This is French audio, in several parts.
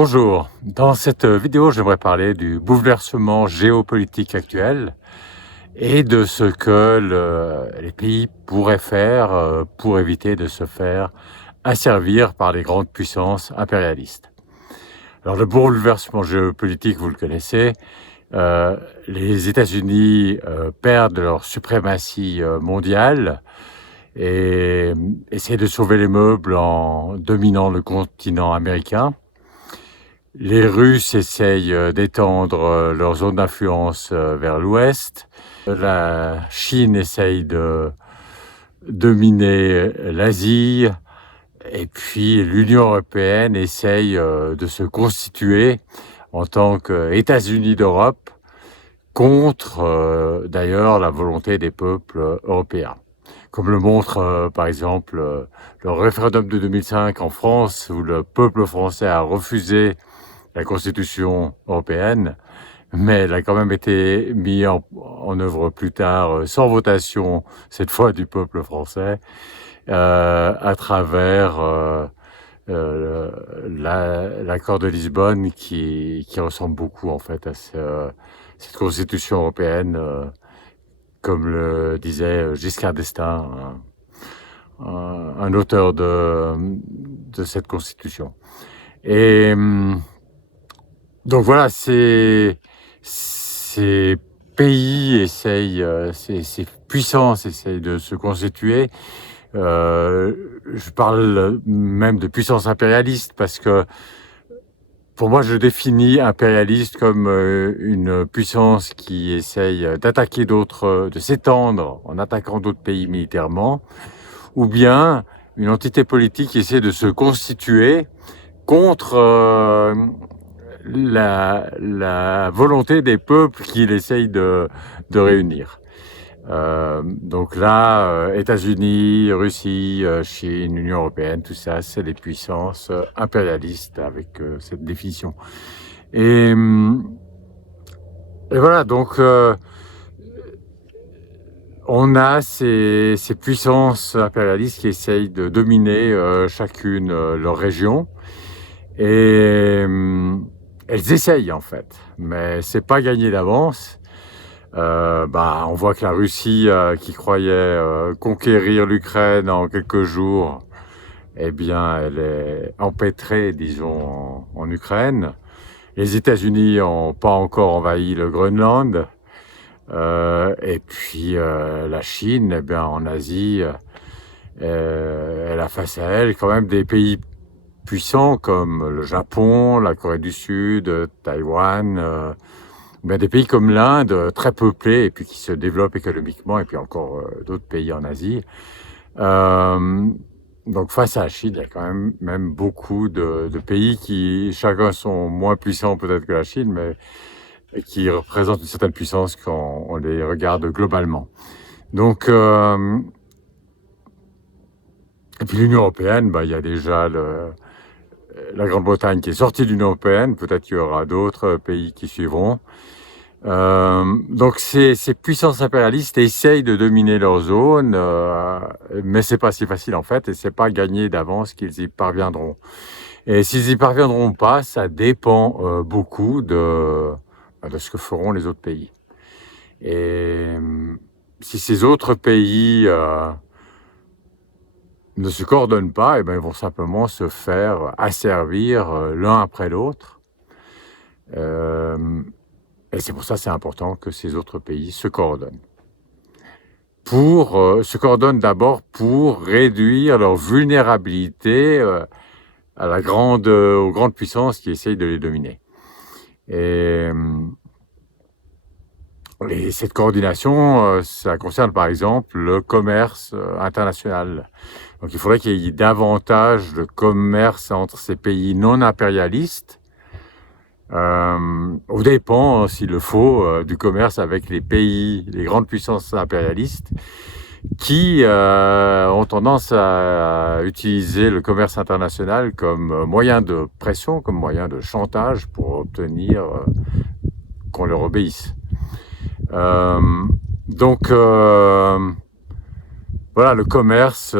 Bonjour, dans cette vidéo, j'aimerais parler du bouleversement géopolitique actuel et de ce que les pays pourraient faire pour éviter de se faire asservir par les grandes puissances impérialistes. Alors le bouleversement géopolitique, vous le connaissez, euh, les États-Unis perdent leur suprématie mondiale et essaient de sauver les meubles en dominant le continent américain. Les Russes essayent d'étendre leur zone d'influence vers l'ouest. La Chine essaye de dominer l'Asie. Et puis l'Union européenne essaye de se constituer en tant qu'États-Unis d'Europe contre d'ailleurs la volonté des peuples européens. Comme le montre par exemple le référendum de 2005 en France, où le peuple français a refusé la Constitution européenne, mais elle a quand même été mise en œuvre plus tard, sans votation, cette fois du peuple français, à travers l'accord de Lisbonne qui ressemble beaucoup en fait à cette Constitution européenne, comme le disait Giscard d'Estaing, un auteur de cette Constitution. Et donc voilà, ces pays essayent, ces puissances essayent de se constituer. Je parle même de puissance impérialiste parce que pour moi, je définis impérialiste comme une puissance qui essaye d'attaquer d'autres, de s'étendre en attaquant d'autres pays militairement, ou bien une entité politique qui essaie de se constituer contre la volonté des peuples qu'il essaye de réunir. Donc là, États-Unis, Russie, Chine, Union européenne, tout ça, c'est des puissances impérialistes avec cette définition. Et voilà, donc on a ces puissances impérialistes qui essayent de dominer chacune leur région. Et elles essayent en fait, mais c'est pas gagné d'avance. On voit que la Russie, qui croyait conquérir l'Ukraine en quelques jours, eh bien, elle est empêtrée, disons, en Ukraine. Les États-Unis n'ont pas encore envahi le Groenland. Et puis la Chine, eh bien, en Asie, elle a face à elle quand même des pays puissants comme le Japon, la Corée du Sud, Taïwan, des pays comme l'Inde, très peuplés et puis qui se développent économiquement, et puis encore d'autres pays en Asie. Donc face à la Chine, il y a quand même beaucoup de pays qui, chacun sont moins puissants peut-être que la Chine, mais qui représentent une certaine puissance quand on les regarde globalement. Donc, et puis l'Union européenne, il y a déjà la Grande-Bretagne qui est sortie de l'Union européenne, peut-être qu'il y aura d'autres pays qui suivront. Donc ces puissances impérialistes essayent de dominer leur zone, mais c'est pas si facile en fait, et c'est pas gagné d'avance qu'ils y parviendront. Et s'ils y parviendront pas, ça dépend beaucoup de ce que feront les autres pays. Et si ces autres pays ne se coordonnent pas, ils vont simplement se faire asservir l'un après l'autre. Et c'est pour ça que c'est important que ces autres pays se coordonnent. Se coordonnent d'abord pour réduire leur vulnérabilité aux grandes puissances qui essayent de les dominer. Et cette coordination, ça concerne par exemple le commerce international. Donc il faudrait qu'il y ait davantage de commerce entre ces pays non impérialistes, au dépend, s'il le faut, du commerce avec les grandes puissances impérialistes, qui ont tendance à utiliser le commerce international comme moyen de pression, comme moyen de chantage pour obtenir qu'on leur obéisse. Donc voilà, le commerce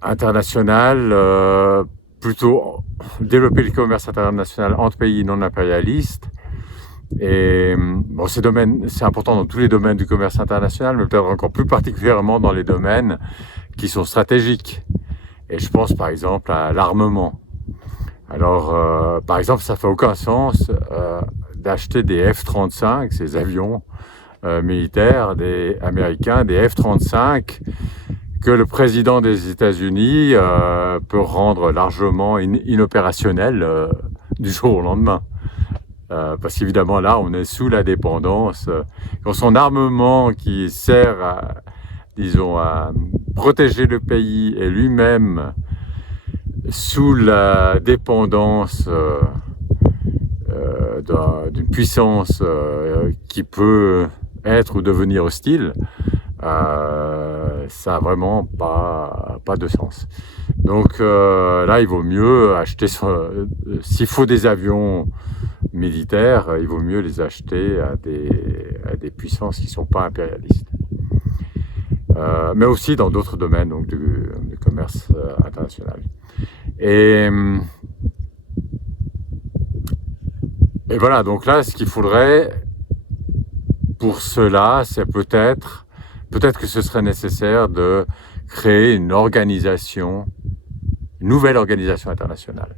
international plutôt développer le commerce international entre pays non impérialistes. Et bon, ces domaines, c'est important dans tous les domaines du commerce international, mais peut-être encore plus particulièrement dans les domaines qui sont stratégiques. Et je pense par exemple à l'armement. Alors, par exemple, ça fait aucun sens d'acheter des F-35, ces avions militaires américains, des F-35 que le président des États-Unis peut rendre largement inopérationnels du jour au lendemain. Parce qu'évidemment, là, on est sous la dépendance. Quand son armement qui sert à, disons, à protéger le pays et lui-même sous la dépendance d'une puissance qui peut être ou devenir hostile, ça n'a vraiment pas de sens. Donc là, il vaut mieux acheter, s'il faut des avions militaires, il vaut mieux les acheter à des puissances qui ne sont pas impérialistes. Mais aussi dans d'autres domaines donc du commerce international. Et voilà, donc là, ce qu'il faudrait pour cela, c'est peut-être que ce serait nécessaire de créer une nouvelle organisation internationale.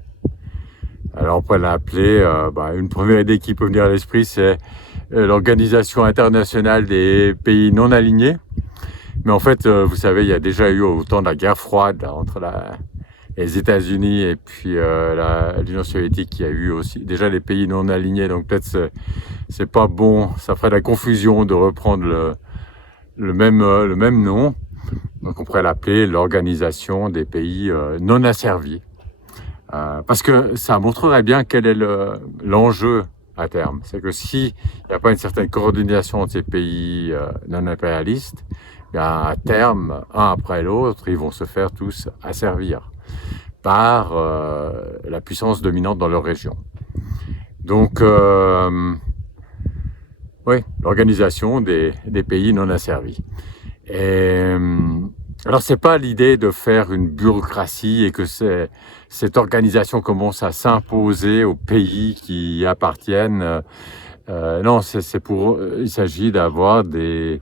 Alors on pourrait l'appeler, une première idée qui peut venir à l'esprit, c'est l'Organisation internationale des pays non alignés. Mais en fait, vous savez, il y a déjà eu au temps de la guerre froide entre les États-Unis et puis l'Union soviétique, il y a eu aussi déjà les pays non alignés. Donc peut-être c'est pas bon, ça ferait de la confusion de reprendre le même nom. Donc on pourrait l'appeler l'Organisation des pays non asservis. Parce que ça montrerait bien quel est l'enjeu à terme. C'est que s'il n'y a pas une certaine coordination entre ces pays non impérialistes, à terme, un après l'autre, ils vont se faire tous asservir par la puissance dominante dans leur région. Donc, oui, l'organisation des pays non asservis. Et alors, c'est pas l'idée de faire une bureaucratie et que cette organisation commence à s'imposer aux pays qui y appartiennent. Non, il s'agit d'avoir des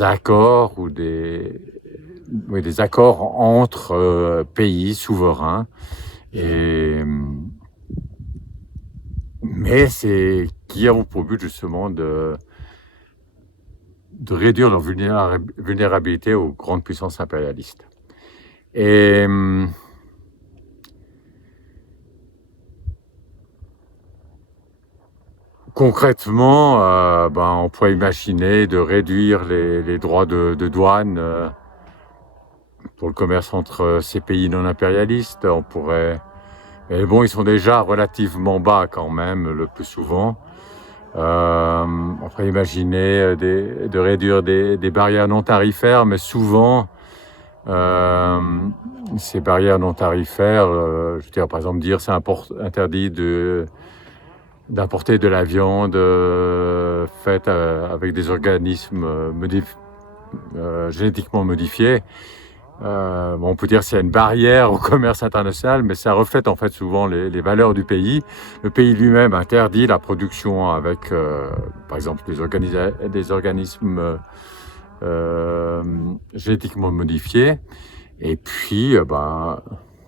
accords ou des accords entre pays souverains. Mais qui ont pour but justement de réduire leur vulnérabilité aux grandes puissances impérialistes. Et concrètement, on pourrait imaginer de réduire les droits de douane pour le commerce entre ces pays non impérialistes. Mais bon, ils sont déjà relativement bas quand même, le plus souvent. On pourrait imaginer de réduire des barrières non tarifaires, mais souvent, ces barrières non tarifaires, je veux dire, par exemple, c'est interdit d'importer de la viande faite avec des organismes génétiquement modifiés. On peut dire que c'est une barrière au commerce international, mais ça reflète en fait souvent les valeurs du pays. Le pays lui-même interdit la production avec, par exemple, des organismes génétiquement modifiés. Et puis,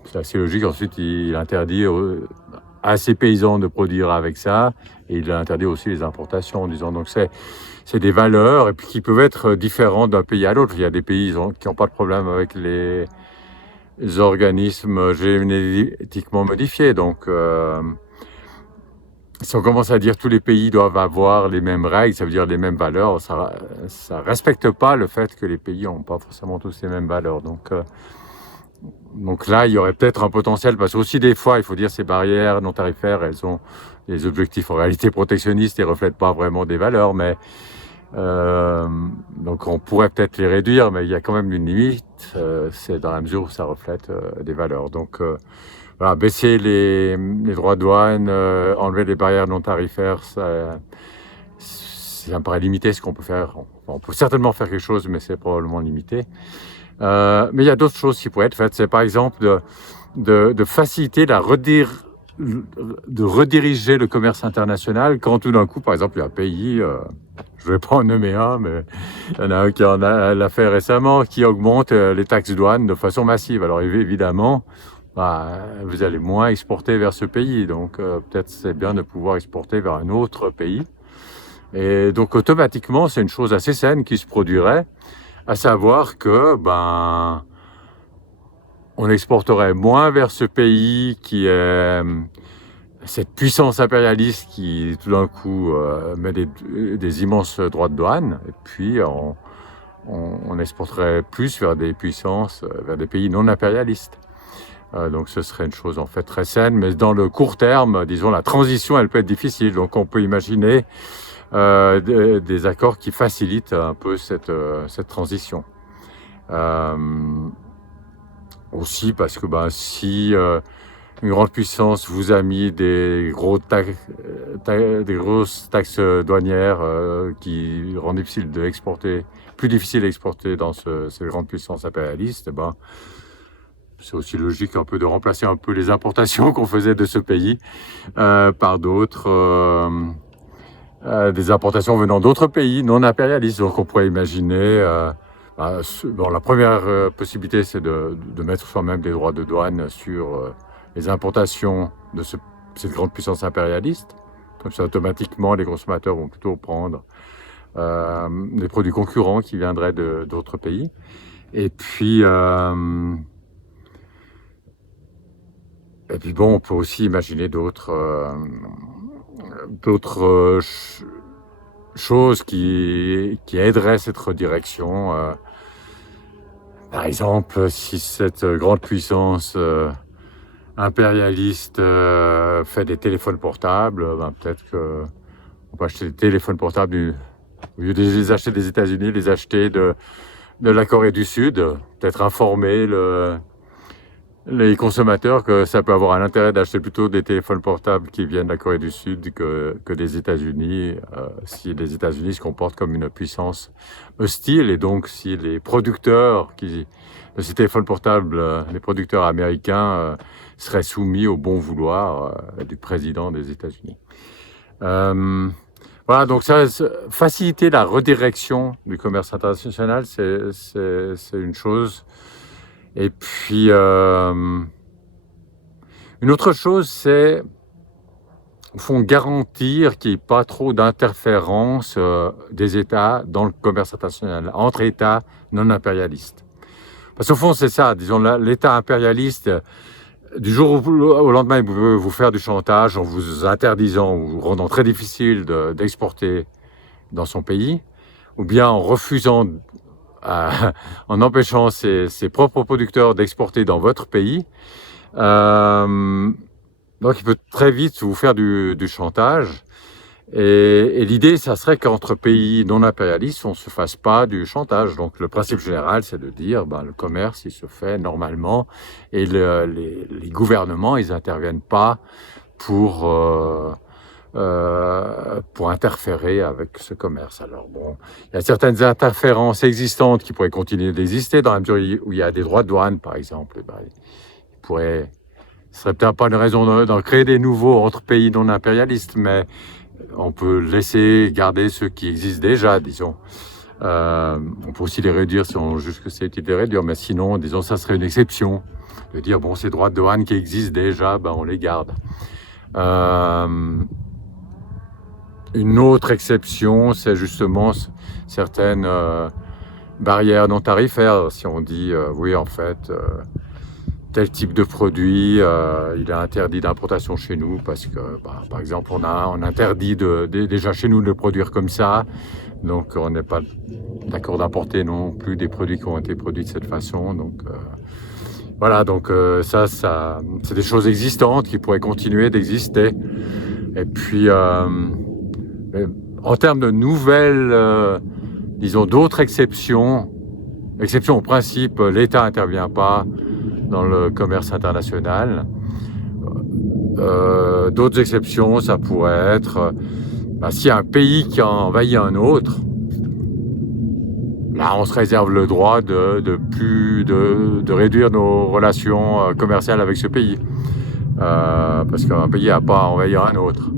c'est assez logique. Ensuite, il interdit à ces paysans de produire avec ça, et il interdit aussi les importations, disons. Donc c'est des valeurs et puis qui peuvent être différentes d'un pays à l'autre. Il y a des pays qui n'ont pas de problème avec les organismes génétiquement modifiés. Donc, si on commence à dire que tous les pays doivent avoir les mêmes règles, ça veut dire les mêmes valeurs, ça respecte pas le fait que les pays n'ont pas forcément tous les mêmes valeurs. Donc là, il y aurait peut-être un potentiel, parce que aussi des fois, il faut dire, ces barrières non tarifaires, elles ont des objectifs en réalité protectionnistes et ne reflètent pas vraiment des valeurs, mais donc on pourrait peut-être les réduire, mais il y a quand même une limite, c'est dans la mesure où ça reflète des valeurs. Donc voilà, baisser les droits de douane, enlever les barrières non tarifaires, ça me paraît limité ce qu'on peut faire. On peut certainement faire quelque chose, mais c'est probablement limité. Mais il y a d'autres choses qui pourraient être faites. C'est par exemple de faciliter de rediriger le commerce international quand tout d'un coup, par exemple, il y a un pays, je ne vais pas en nommer un, mais il y en a un qui l'a fait récemment, qui augmente les taxes douanes de façon massive. Alors évidemment, vous allez moins exporter vers ce pays, donc peut-être c'est bien de pouvoir exporter vers un autre pays. Et donc automatiquement, c'est une chose assez saine qui se produirait, à savoir que on exporterait moins vers ce pays qui est cette puissance impérialiste qui tout d'un coup met des immenses droits de douane, et puis on exporterait plus vers des puissances, vers des pays non impérialistes. Donc ce serait une chose en fait très saine, mais dans le court terme, disons, la transition elle peut être difficile, donc on peut imaginer des accords qui facilitent un peu cette transition. Aussi parce que si une grande puissance vous a mis des grosses taxes douanières qui rendent plus difficile d'exporter dans ces grandes puissances impérialistes, c'est aussi logique un peu de remplacer un peu les importations qu'on faisait de ce pays par d'autres, des importations venant d'autres pays non impérialistes. Donc on pourrait imaginer, la première possibilité, c'est de mettre soi-même des droits de douane sur les importations de cette grande puissance impérialiste. Comme ça, automatiquement, les consommateurs vont plutôt prendre des produits concurrents qui viendraient d'autres pays. Et puis on peut aussi imaginer d'autres choses qui aideraient cette redirection. Par exemple, si cette grande puissance impérialiste fait des téléphones portables, peut-être qu'on peut acheter des téléphones portables, au lieu de les acheter des États-Unis, les acheter de la Corée du Sud, peut-être informer les consommateurs que ça peut avoir un intérêt d'acheter plutôt des téléphones portables qui viennent de la Corée du Sud que des États-Unis, si les États-Unis se comportent comme une puissance hostile, et donc si les producteurs de ces téléphones portables, les producteurs américains, seraient soumis au bon vouloir du président des États-Unis. Voilà, donc ça, faciliter la redirection du commerce international, c'est une chose. Et puis, une autre chose, c'est, au fond, garantir qu'il n'y ait pas trop d'interférence des États dans le commerce international, entre États non impérialistes. Parce qu'au fond, c'est ça, disons, l'État impérialiste, du jour au lendemain, il peut vous faire du chantage en vous interdisant ou vous rendant très difficile d'exporter dans son pays, ou bien en refusant, en empêchant ses propres producteurs d'exporter dans votre pays. Donc il peut très vite vous faire du chantage. Et l'idée, ça serait qu'entre pays non impérialistes, on ne se fasse pas du chantage. Donc le principe général, c'est de dire le commerce, il se fait normalement, et les gouvernements, ils n'interviennent pas pour interférer avec ce commerce. Alors il y a certaines interférences existantes qui pourraient continuer d'exister dans la mesure où il y a des droits de douane, par exemple. Ce serait peut-être pas une raison d'en créer des nouveaux entre pays non impérialistes, mais on peut laisser garder ceux qui existent déjà, disons. On peut aussi les réduire si on juge que c'est utile de les réduire, mais sinon, disons, ça serait une exception. De dire, ces droits de douane qui existent déjà, on les garde. Une autre exception, c'est justement certaines barrières non tarifaires. Si on dit, oui, en fait, tel type de produit, il est interdit d'importation chez nous parce que, par exemple, on interdit déjà chez nous de le produire comme ça. Donc, on n'est pas d'accord d'importer non plus des produits qui ont été produits de cette façon. Donc, voilà, donc ça, c'est des choses existantes qui pourraient continuer d'exister. Et puis, en termes de nouvelles, disons, d'autres exceptions au principe, l'État n'intervient pas dans le commerce international. D'autres exceptions, ça pourrait être s'il y a un pays qui a envahi un autre, on se réserve le droit de réduire nos relations commerciales avec ce pays. Parce qu'un pays n'a pas à envahir un autre,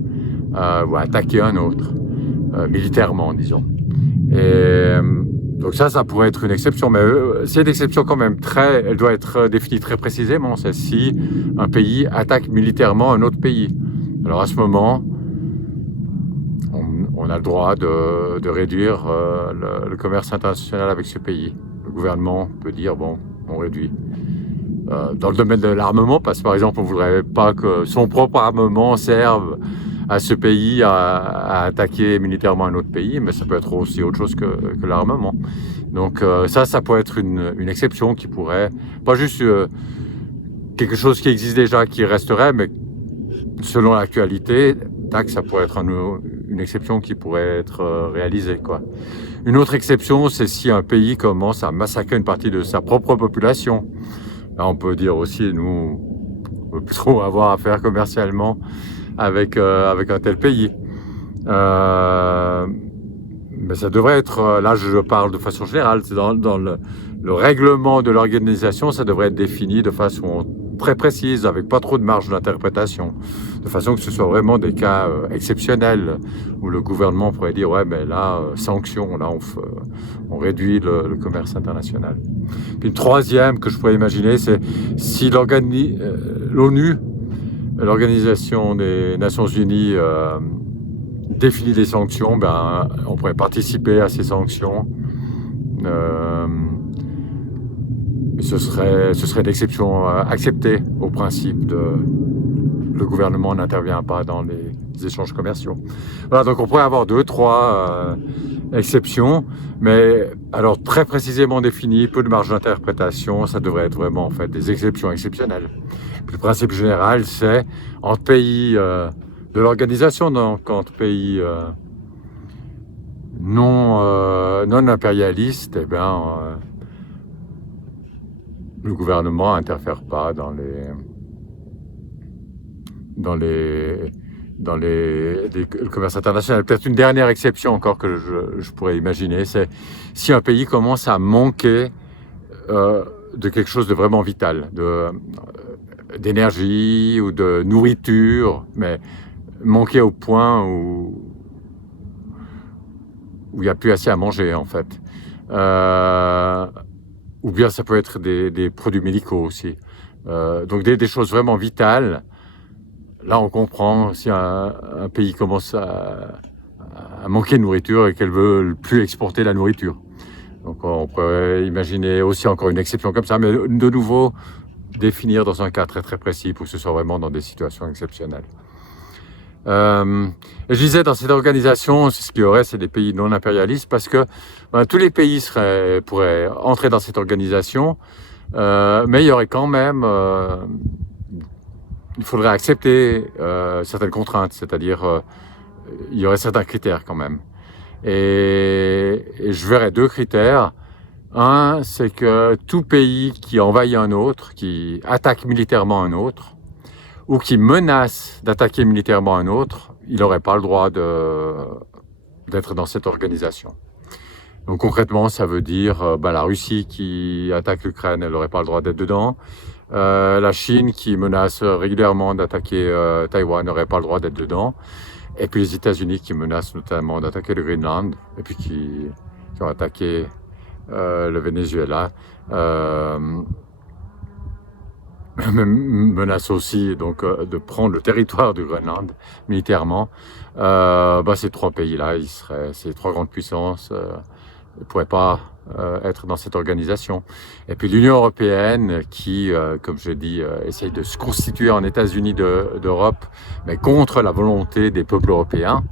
ou à attaquer un autre, militairement, disons. Et donc ça pourrait être une exception, mais c'est une exception quand même elle doit être définie très précisément. C'est si un pays attaque militairement un autre pays. Alors à ce moment, on a le droit de réduire le commerce international avec ce pays. Le gouvernement peut dire, bon, on réduit. Dans le domaine de l'armement, parce que par exemple, on ne voudrait pas que son propre armement serve à ce pays à attaquer militairement un autre pays, mais ça peut être aussi autre chose que l'armement. Donc ça pourrait être une exception qui pourrait, pas juste quelque chose qui existe déjà, qui resterait, mais selon l'actualité, ça pourrait être une exception qui pourrait être réalisée, quoi. Une autre exception, c'est si un pays commence à massacrer une partie de sa propre population. Là, on peut dire aussi, nous, on ne peut plus trop avoir affaire commercialement avec un tel pays. Mais ça devrait être, là je parle de façon générale, c'est dans le règlement de l'organisation, ça devrait être défini de façon très précise, avec pas trop de marge d'interprétation, de façon que ce soit vraiment des cas exceptionnels, où le gouvernement pourrait dire, ouais, mais là, sanction, là on réduit le commerce international. Puis une troisième que je pourrais imaginer, c'est si l'ONU, l'Organisation des Nations Unies, définit des sanctions, on pourrait participer à ces sanctions. Ce serait l'exception acceptée au principe le gouvernement n'intervient pas dans les échanges commerciaux. Voilà, donc on pourrait avoir 2-3 exceptions, mais alors très précisément définies, peu de marge d'interprétation, ça devrait être vraiment en fait des exceptions exceptionnelles. Puis le principe général, c'est entre pays de l'organisation, donc entre pays non impérialistes, le gouvernement n'interfère pas dans le commerce international. Peut-être une dernière exception encore que je pourrais imaginer, c'est si un pays commence à manquer de quelque chose de vraiment vital, d'énergie ou de nourriture, mais manquer au point où il n'y a plus assez à manger en fait. Ou bien ça peut être des produits médicaux aussi. Donc des choses vraiment vitales. Là, on comprend si un pays commence à manquer de nourriture et qu'elle veut plus exporter la nourriture. Donc on pourrait imaginer aussi encore une exception comme ça, mais de nouveau, définir dans un cas très très précis pour que ce soit vraiment dans des situations exceptionnelles. Et je disais, dans cette organisation, ce qu'il y aurait, c'est des pays non impérialistes, parce que tous les pays pourraient entrer dans cette organisation, mais il y aurait quand même, il faudrait accepter certaines contraintes, c'est-à-dire il y aurait certains critères quand même. Et je verrais 2 critères. Un, c'est que tout pays qui envahit un autre, qui attaque militairement un autre, ou qui menace d'attaquer militairement un autre, il n'aurait pas le droit d'être dans cette organisation. Donc concrètement, ça veut dire la Russie qui attaque l'Ukraine, elle n'aurait pas le droit d'être dedans. La Chine qui menace régulièrement d'attaquer Taïwan n'aurait pas le droit d'être dedans. Et puis les États-Unis qui menacent notamment d'attaquer le Groenland, et puis qui ont attaqué le Venezuela. Menace aussi donc de prendre le territoire du Groenland militairement. Ces 3 pays-là, ces 3 grandes puissances ne pourraient pas être dans cette organisation. Et puis l'Union européenne qui, comme je dis, essaye de se constituer en États-Unis d'Europe, mais contre la volonté des peuples européens,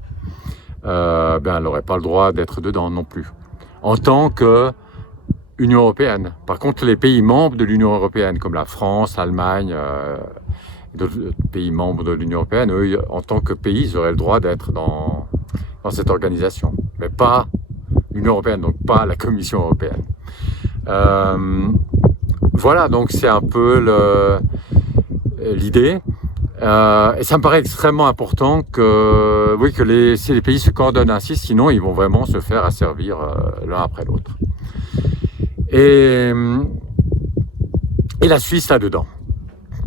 elle n'aurait pas le droit d'être dedans non plus. En tant que Union européenne. Par contre, les pays membres de l'Union européenne, comme la France, l'Allemagne, et d'autres pays membres de l'Union européenne, eux, en tant que pays, ils auraient le droit d'être dans cette organisation. Mais pas l'Union européenne, donc pas la Commission européenne. Voilà, donc c'est un peu l'idée. Et ça me paraît extrêmement important que les pays se coordonnent ainsi, sinon ils vont vraiment se faire asservir l'un après l'autre. Et, et la Suisse là-dedans.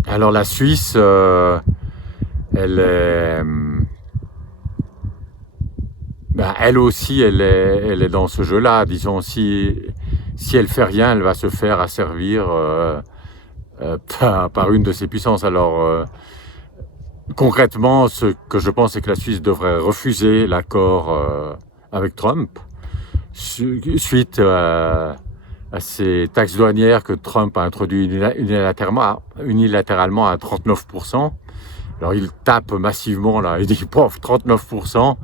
Alors la Suisse, elle est... elle aussi, elle est dans ce jeu-là. Disons, si elle fait rien, elle va se faire asservir par une de ces puissances. Alors, concrètement, ce que je pense, c'est que la Suisse devrait refuser l'accord avec Trump suite à ces taxes douanières que Trump a introduites unilatéralement à 39%. Alors, il tape massivement, là, il dit, pof, 39%.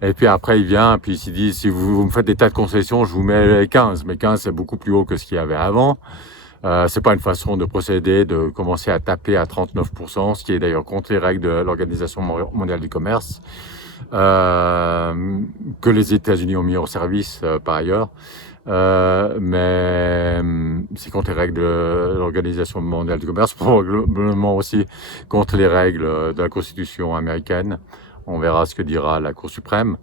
Et puis après, il vient, puis il s'est dit, si vous me faites des tas de concessions, je vous mets 15. Mais 15, c'est beaucoup plus haut que ce qu'il y avait avant. C'est pas une façon de procéder, de commencer à taper à 39%, ce qui est d'ailleurs contre les règles de l'Organisation mondiale du commerce, que les États-Unis ont mis en service par ailleurs. Mais c'est contre les règles de l'Organisation mondiale du commerce, probablement aussi contre les règles de la Constitution américaine. On verra ce que dira la Cour suprême.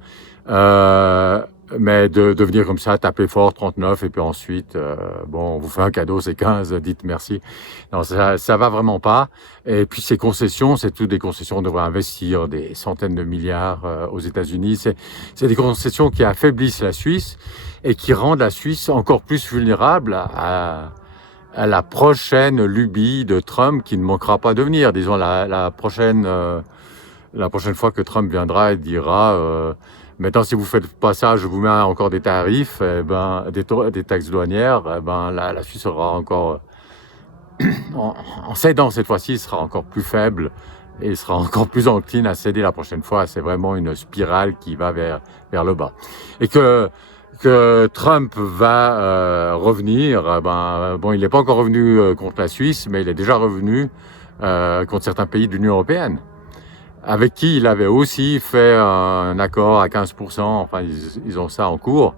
Mais de venir comme ça, taper fort 39, et puis ensuite, bon, on vous fait un cadeau, c'est 15, dites merci. Non, ça va vraiment pas. Et puis ces concessions, c'est toutes des concessions. On devrait investir des centaines de milliards aux États-Unis. C'est des concessions qui affaiblissent la Suisse et qui rendent la Suisse encore plus vulnérable à la prochaine lubie de Trump qui ne manquera pas de venir. Disons, la prochaine fois que Trump viendra et dira maintenant, si vous faites pas ça, je vous mets encore des tarifs, des taxes douanières, la Suisse sera encore, en cédant cette fois-ci, sera encore plus faible et sera encore plus encline à céder la prochaine fois. C'est vraiment une spirale qui va vers le bas. Et que Trump va revenir, bon, il n'est pas encore revenu contre la Suisse, mais il est déjà revenu contre certains pays de l'Union européenne, avec qui il avait aussi fait un accord à 15%, enfin ils ont ça en cours,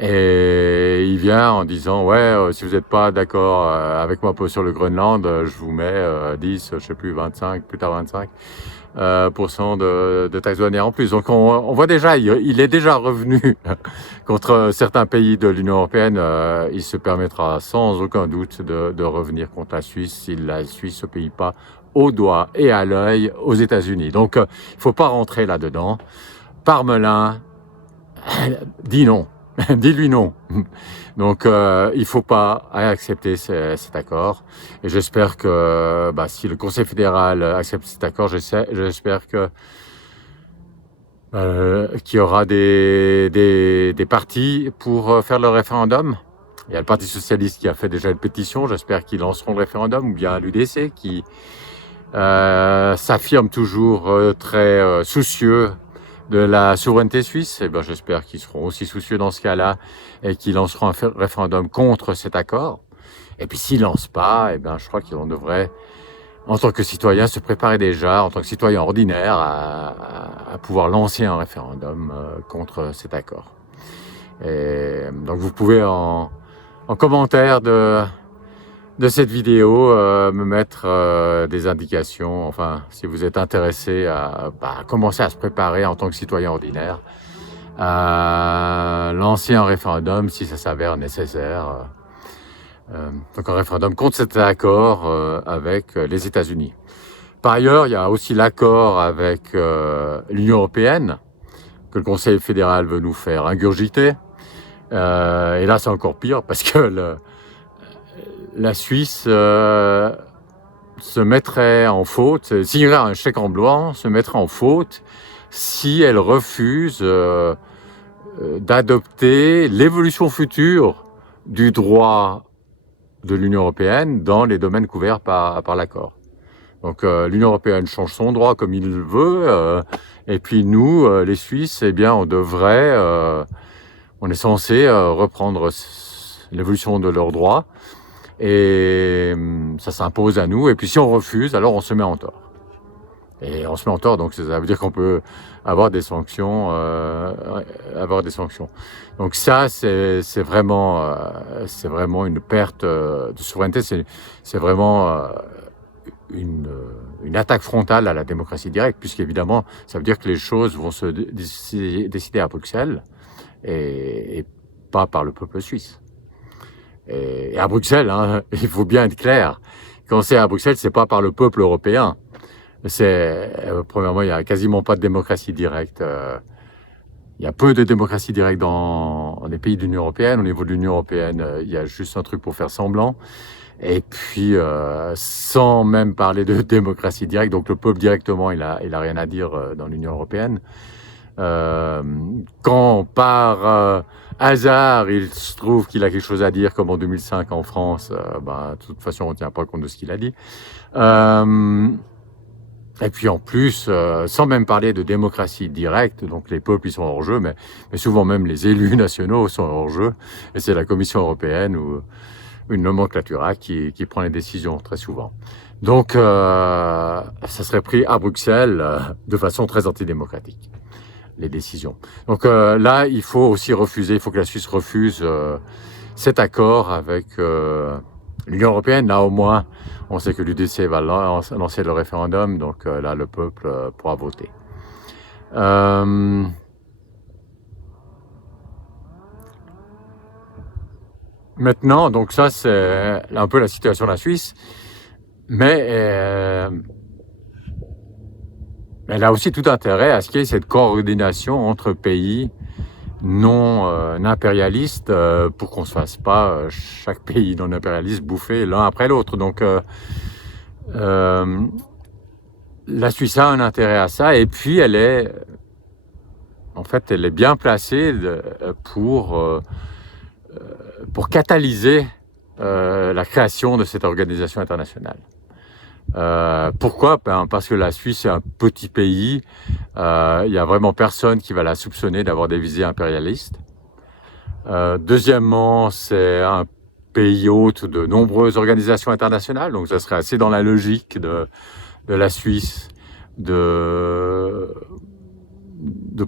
et il vient en disant ouais, si vous n'êtes pas d'accord avec moi sur le Groenland, je vous mets 10, je sais plus, 25, plus tard 25 % de taxes douanières en plus. Donc on voit déjà, il est déjà revenu contre certains pays de l'Union européenne. Il se permettra sans aucun doute de revenir contre la Suisse si la Suisse ne se paye pas au doigt et à l'œil aux États-Unis. Donc il ne faut pas rentrer là-dedans. Parmelin, dis non. Dis-lui non. Donc, il ne faut pas accepter cet accord. Et j'espère que si le Conseil fédéral accepte cet accord, j'espère que qu'il y aura des partis pour faire le référendum. Il y a le Parti socialiste qui a fait déjà une pétition. J'espère qu'ils lanceront le référendum, ou bien l'UDC qui s'affirme toujours très soucieux de la souveraineté suisse. Et j'espère qu'ils seront aussi soucieux dans ce cas-là et qu'ils lanceront un référendum contre cet accord. Et puis s'ils ne lancent pas, je crois qu'on devrait, en tant que citoyen, se préparer déjà, en tant que citoyen ordinaire, à pouvoir lancer un référendum contre cet accord. Et donc vous pouvez en commentaire de cette vidéo me mettre des indications, enfin si vous êtes intéressé à commencer à se préparer en tant que citoyen ordinaire, à lancer un référendum si ça s'avère nécessaire. Donc un référendum contre cet accord avec les États-Unis. Par ailleurs, il y a aussi l'accord avec l'Union européenne que le Conseil fédéral veut nous faire ingurgiter. Et là, c'est encore pire parce que la Suisse se mettrait en faute, signerait un chèque en blanc, se mettrait en faute si elle refuse d'adopter l'évolution future du droit de l'Union européenne dans les domaines couverts par l'accord. Donc l'Union européenne change son droit comme il veut, et puis nous, les Suisses, on est censé reprendre l'évolution de leurs droits, et ça s'impose à nous, et puis si on refuse, alors on se met en tort. Et on se met en tort, donc ça veut dire qu'on peut avoir des sanctions. Donc ça, c'est vraiment une perte de souveraineté. C'est vraiment une attaque frontale à la démocratie directe, puisqu'évidemment, ça veut dire que les choses vont se décider à Bruxelles et pas par le peuple suisse. Et à Bruxelles, hein, il faut bien être clair. Quand c'est à Bruxelles, c'est pas par le peuple européen. Premièrement, il y a quasiment pas de démocratie directe. Il y a peu de démocratie directe dans les pays de l'Union européenne. Au niveau de l'Union européenne, il y a juste un truc pour faire semblant. Et puis, sans même parler de démocratie directe, donc le peuple directement, il a rien à dire dans l'Union européenne. Quand par hasard, il se trouve qu'il a quelque chose à dire, comme en 2005 en France, de toute façon, on ne tient pas compte de ce qu'il a dit. Et puis en plus, sans même parler de démocratie directe, donc les peuples ils sont hors jeu, mais souvent même les élus nationaux sont hors jeu, et c'est la Commission européenne ou une nomenclatura qui prend les décisions très souvent. Donc ça serait pris à Bruxelles de façon très antidémocratique, les décisions. Donc là, il faut aussi refuser, il faut que la Suisse refuse cet accord avec l'Union européenne. Là au moins, on sait que l'UDC va lancer le référendum, donc là, le peuple pourra voter. Maintenant, donc ça, c'est un peu la situation de la Suisse, mais elle a aussi tout intérêt à ce qu'il y ait cette coordination entre pays non impérialistes pour qu'on ne se fasse pas chaque pays non impérialiste bouffer l'un après l'autre. Donc la Suisse a un intérêt à ça, et puis elle est bien placée pour catalyser la création de cette organisation internationale. Pourquoi ? Parce que la Suisse est un petit pays, il n'y a vraiment personne qui va la soupçonner d'avoir des visées impérialistes. Deuxièmement, c'est un pays hôte de nombreuses organisations internationales, donc ça serait assez dans la logique de la Suisse de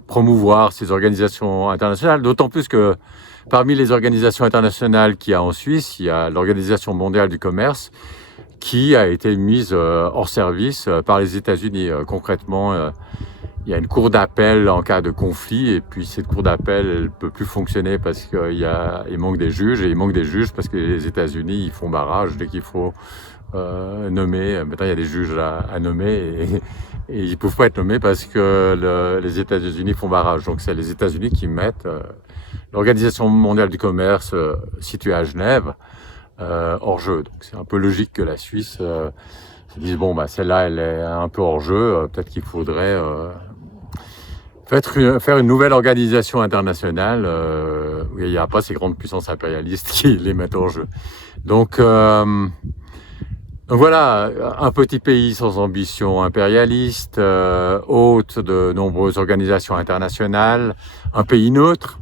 promouvoir ces organisations internationales, d'autant plus que parmi les organisations internationales qu'il y a en Suisse, il y a l'Organisation mondiale du commerce qui a été mise hors service par les États-Unis. Concrètement, il y a une cour d'appel en cas de conflit, et puis cette cour d'appel, elle ne peut plus fonctionner parce qu'il manque des juges, et il manque des juges parce que les États-Unis ils font barrage dès qu'il faut nommer. Maintenant, il y a des juges à nommer, et ils ne peuvent pas être nommés parce que les États-Unis font barrage. Donc c'est les États-Unis qui mettent l'Organisation mondiale du commerce située à Genève hors jeu. Donc c'est un peu logique que la Suisse se dise celle-là elle est un peu hors jeu, peut-être qu'il faudrait faire une nouvelle organisation internationale où il n'y a pas ces grandes puissances impérialistes qui les mettent hors jeu. Donc voilà, un petit pays sans ambition impérialiste, hôte de nombreuses organisations internationales, un pays neutre.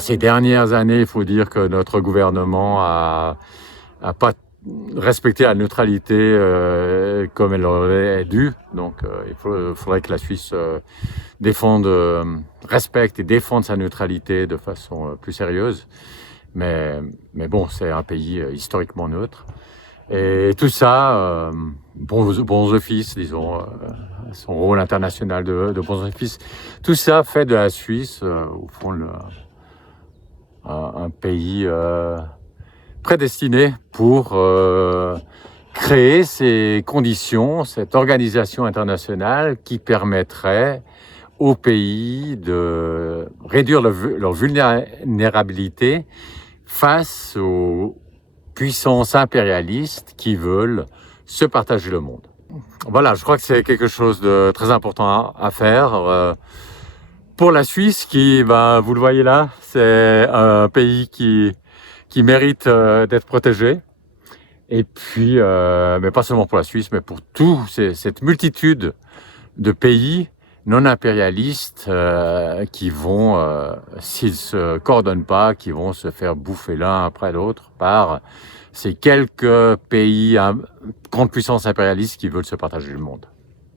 Ces dernières années, il faut dire que notre gouvernement a pas respecté la neutralité comme elle aurait dû. Donc, il faudrait que la Suisse respecte et défende sa neutralité de façon plus sérieuse. Mais bon, c'est un pays historiquement neutre. Et tout ça, bons offices, disons, son rôle international de bons offices, tout ça fait de la Suisse, au fond, un pays prédestiné pour créer ces conditions, cette organisation internationale qui permettrait aux pays de réduire leur vulnérabilité face aux puissances impérialistes qui veulent se partager le monde. Voilà, je crois que c'est quelque chose de très important à faire. Pour la Suisse, qui, vous le voyez là, c'est un pays qui mérite d'être protégé. Et puis, mais pas seulement pour la Suisse, mais pour cette multitude de pays non impérialistes qui vont, s'ils ne se coordonnent pas, qui vont se faire bouffer l'un après l'autre par ces quelques pays grandes puissances impérialistes qui veulent se partager le monde.